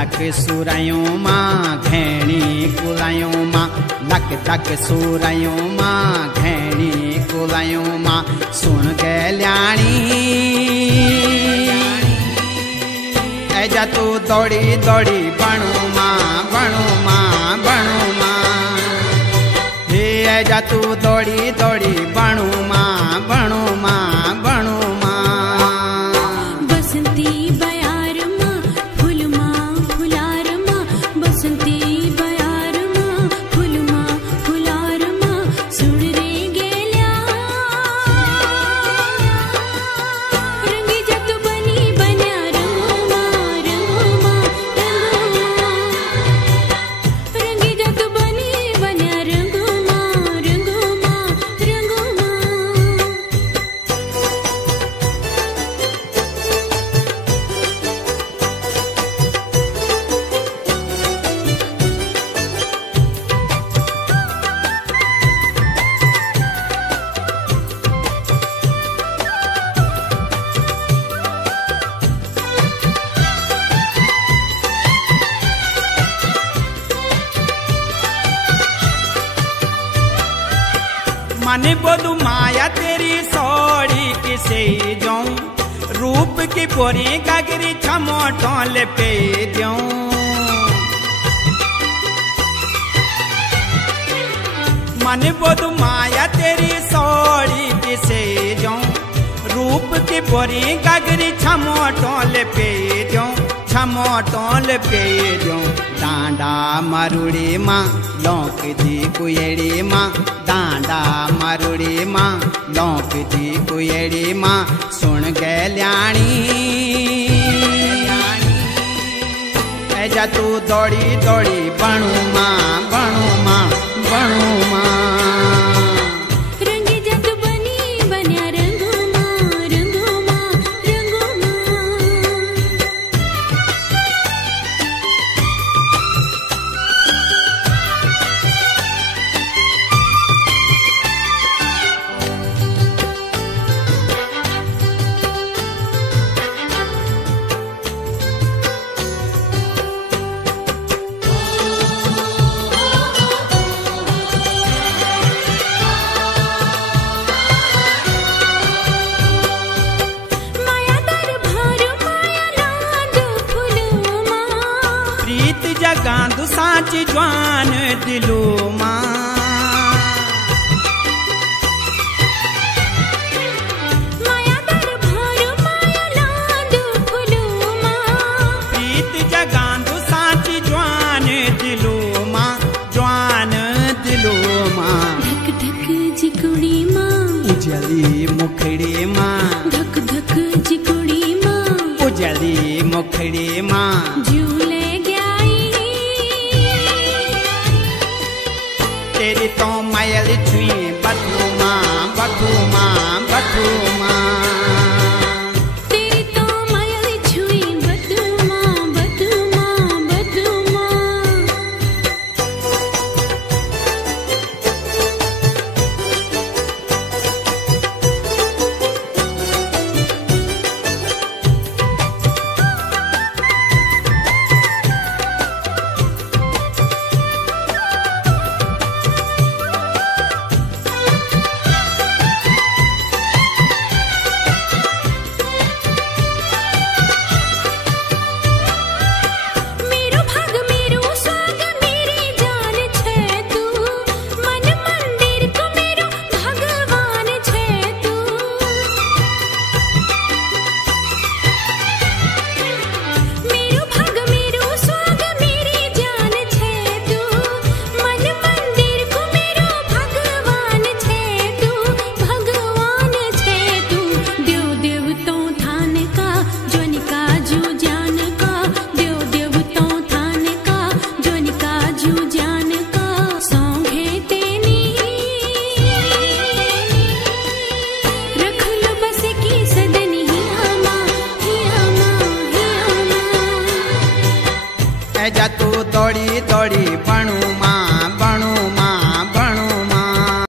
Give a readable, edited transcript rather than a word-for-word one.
धक सुरायूं मां घेणी कुलायूं मां लक धक सुरायूं मां घेणी कुलायूं मां सुन गैल्याणी ऐजा तू दौड़ी दौड़ी बनू मां बनू मां बनू मां हे ऐजा तू दौड़ी दौड़ी बनू मां बनू मां बनू मां बसंती बयार मां फूल मां फुलार मां बसंती बयार मां फूल मां फुलार मां सुन रे गेल्या रंगी जत बनी बन्या रंगो मां रंगी जत बनी बन्या रंगो मां रंगो मां रंगो मां मने बोलू माया तेरी सौड़ी किसे जाऊं रूप की पोरी गगरी छमोटों पे दूं मने बोलू माया तेरी सौड़ी किसे जाऊं रूप की पोरी गगरी छमोटों पे दूं छमोटों पे दूं डांडा मारुड़ी मां लौक दी कुएड़ी मां डांडा मारुड़ी मां लौक दी कुएड़ी मां सुन गैल्याणी ऐजा तू दौड़ी दौड़ी बनू मां बनू मां बनू मां रंगी जत बनी बन्या रंगो मां रंगो मां रंगो मां माया दरबार माया लांद फूल मां प्रीत जगांदु साच जवान दिलो मां माया दरबार माया लांद फूल मां प्रीत जगांदु साच जवान दिलो मां जवान दिलो मां धक धक जिकुड़ी मां उजली मुखड़ी मां धक धक जिकुड़ी मां उजली मुखड़ी मां झूले गई तेरी तो मायल छुई बथू मां बथू मां बथू मां तेरी तो मायल छुई बदू मां बदू मां बदू मां मेरो भाग मेरो स्वाग मेरी जान छे तू मन मंदिर को मेरो भगवान छे तू मेरो भाग मेरो स्वाग मेरी जान छे तू मन मंदिर को मेरो भगवान छे तू भगवान छे तू देव देवतों थान का जोनिका जू जान का देव देवतों थान का जोनिका जू जान का सौंगे तेनी रख लो बस की सदनी हिया मां हिया मां हिया मां ऐजा तू दौड़ी दौड़ी बनू मां